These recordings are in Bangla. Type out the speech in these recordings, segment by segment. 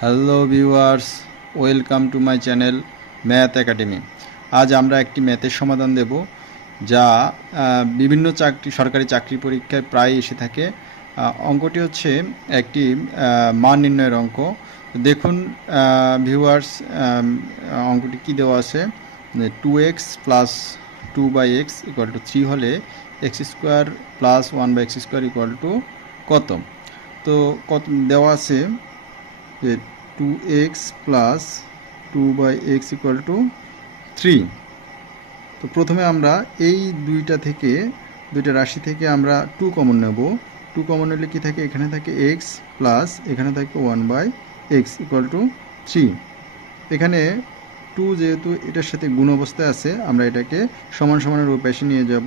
Hello viewers, welcome to my channel math academy. আজ আমরা একটি ম্যাথের সমাধান দেব যা বিভিন্ন সরকারি চাকরি পরীক্ষায় প্রায় এসে থাকে। অঙ্কটি হচ্ছে একটি মান নির্ণয়ের অঙ্ক। দেখুন ভিউয়ার্স, অঙ্কটি কি দেওয়া আছে, 2x plus 2/x equal to 3 হলে x square plus 1/x² equal to কত। তো কত দেওয়া আছে যে 2x plus 2/x equal to 3। তো প্রথমে আমরা এই দুইটা রাশি থেকে আমরা 2 কমন নেব। 2 কমন নিলে কি থাকে, এখানে থাকে x প্লাস এখানে থাকে 1/x ইকুয়াল টু 3। এখানে 2 যেহেতু এটার সাথে গুণ অবস্থায় আছে, আমরা এটাকে সমান সমানের ওই পাশে নিয়ে যাব।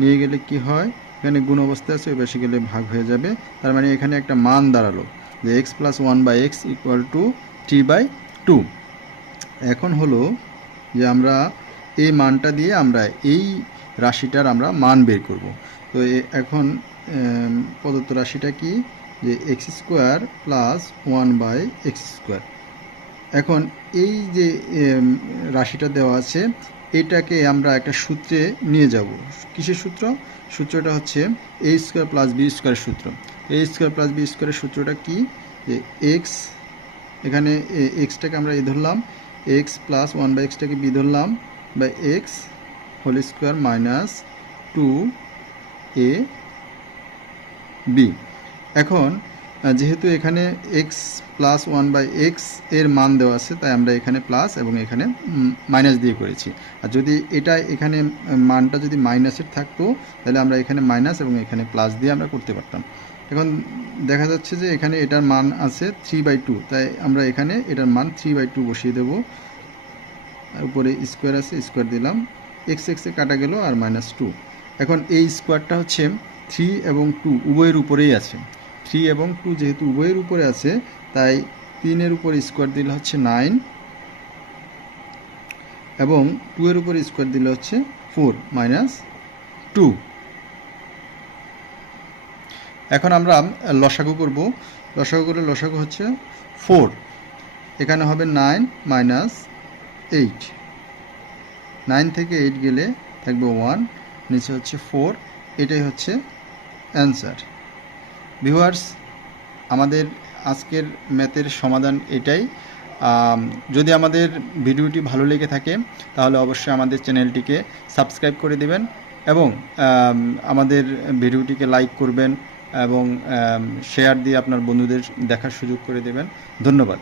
নিয়ে গেলে কি হয়, এখানে গুণ অবস্থায় আছে, ওই পাশে গেলে ভাগ হয়ে যাবে। তার মানে এখানে একটা মান দাঁড়ালো যে x plus 1/x equal to 3/2। এখন হলো যে আমরা এই মানটা দিয়ে আমরা এই রাশিটার আমরা মান বের করব। তো এখন প্রদত্ত রাশিটা কি, যে x² প্লাস 1/x²। এখন এই যে রাশিটা দেওয়া আছে, এটাকে আমরা একটা সূত্রে নিয়ে যাব। কিসের সূত্র? সূত্রটা হচ্ছে a² প্লাস b² সূত্র। a² প্লাস b² সূত্রটা কি, যে x, এখানে এক্সটাকে আমরা ধরলাম, x প্লাস 1/xটাকে b ধরলাম, বা x whole square minus 2ab। এখন যেহেতু এখানে x প্লাস 1/x এর মান দেওয়া আছে, তাই আমরা এখানে প্লাস এবং এখানে মাইনাস দিয়ে করেছি। আর যদি এটা এখানে মানটা যদি মাইনাসের থাকতো, তাহলে আমরা এখানে মাইনাস এবং এখানে প্লাস দিয়ে আমরা করতে পারতাম। এখন দেখা যাচ্ছে যে এখানে এটার মান আছে 3/2, তাই আমরা এখানে এটার মান 3/2 বসিয়ে দেব। উপরে স্কোয়ার আছে, স্কোয়ার দিলাম, এক্স এক্সে কাটা গেল আর -2। এখন এই স্কোয়ারটা হচ্ছে 3 এবং 2 উভয়ের উপরেই আছে। 3 এবং 2 যেহেতু উভয়ের উপরে আছে, তাই 3-এর উপর স্কোয়ার দিলে হচ্ছে 9 এবং 2-এর উপর স্কোয়ার দিলে হচ্ছে 4 - 2। এখন আমরা লসাগু করব। লসাগু করলে লসাগু হচ্ছে 4। এখানে হবে 9 - 8। 9 থেকে 8 গেলে থাকবে 1, নিচে হচ্ছে 4। এটাই হচ্ছে অ্যান্সার। ভিউয়ার্স, আমাদের আজকের ম্যাথের সমাধান এটাই। যদি আমাদের ভিডিওটি ভালো লেগে থাকে, তাহলে অবশ্যই আমাদের চ্যানেলটিকে সাবস্ক্রাইব করে দেবেন এবং আমাদের ভিডিওটিকে লাইক করবেন এবং শেয়ার দিয়ে আপনার বন্ধুদের দেখার সুযোগ করে দেবেন। ধন্যবাদ।